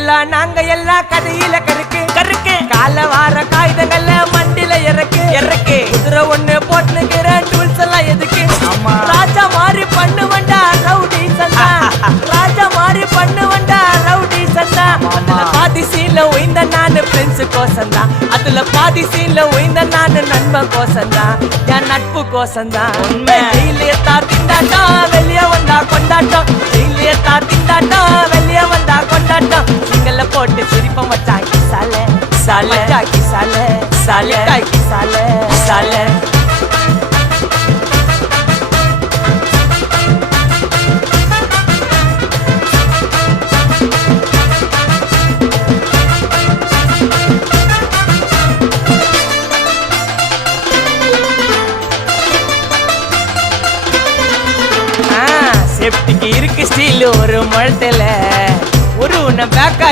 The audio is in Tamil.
நாங்க எல்லாம் கதையில கருக்கு கருக்கு கால வார காகிதங்கள்ல மண்டில இறக்கு இறக்கு குதிரை ஒண்ணு போட்டுக்கிற டூல்ஸ் எல்லாம் எதுக்கு ராஜா மாதிரி பண்ணுவண்டா ரவுடி சந்தா ராஜா மாதிரி பண்ணுவண்டா ரவுடி சந்தா அதுல பாதி சீன்ல உயிந்த நானு ஃப்ரெண்ட்ஸ் கோசந்தா அதுல பாதி சீன்ல உயிந்த நானு நண்பன் கோசந்தா என் நட்பு கோசந்தா ஜெயிலே திண்டாட்டம் வெளியே வந்தா கொண்டாட்டம் ஜெயிலே திண்டாட்டம் வெளியே வந்தா கொண்டாட்டம் சிங்கல்ல போட்டு சிரிப்பம் வச்சாக்கி சாலே சாலே சாக்கி சாலே சாலே காய்க்கி சாலே சாலே சேஃப்டிக்கு இருக்கு ஸ்டீல் ஒரு முழத்துல ஒரு உன்னை பேக்கா